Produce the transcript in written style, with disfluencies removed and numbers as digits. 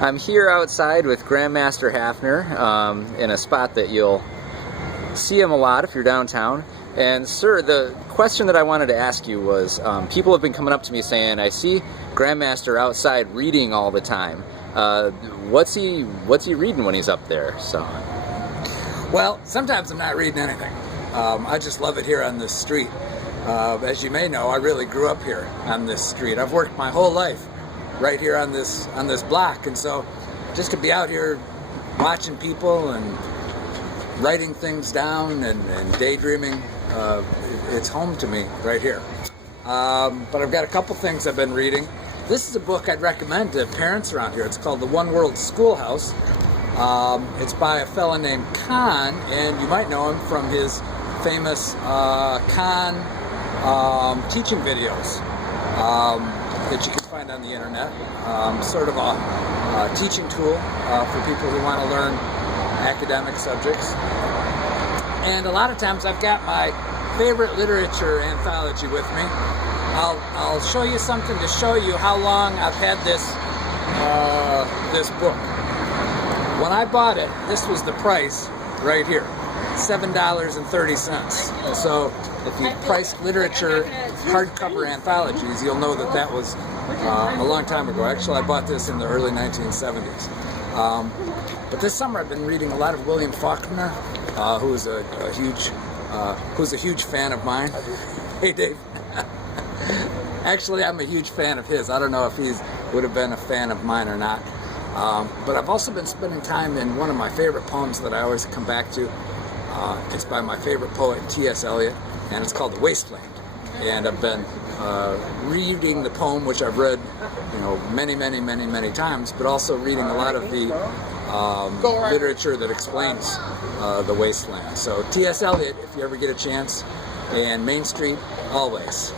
I'm here outside with Grandmaster Hafner in a spot that you'll see him a lot if you're downtown. And sir, the question that I wanted to ask you was, people have been coming up to me saying, I see Grandmaster outside reading all the time. What's he reading when he's up there? So, well, sometimes I'm not reading anything. I just love it here on this street. As you may know, I really grew up here on this street. I've worked my whole life right here on this block, and so just to be out here watching people and writing things down and daydreaming, it's home to me right here. But I've got a couple things I've been reading. This is a book I'd recommend to parents around here. It's called The One World Schoolhouse. It's by a fella named Khan, and you might know him from his famous Khan teaching videos that you can find on the internet. Sort of a teaching tool for people who want to learn academic subjects. And a lot of times I've got my favorite literature anthology with me. I'll show you something to show you how long I've had this book. When I bought it, this was the price right here, $7.30. So if you priced literature hardcover anthologies, you'll know that that was a long time ago. Actually, I bought this in the early 1970s. But this summer I've been reading a lot of William Faulkner, who's a huge fan of mine. Hey, Dave. Actually, I'm a huge fan of his. I don't know if he would have been a fan of mine or not. But I've also been spending time in one of my favorite poems that I always come back to. It's by my favorite poet, T.S. Eliot, and it's called The Wasteland. And I've been reading the poem, which I've read, many times, but also reading a lot of the literature that explains the wasteland. So T.S. Eliot, if you ever get a chance, and Main Street, always.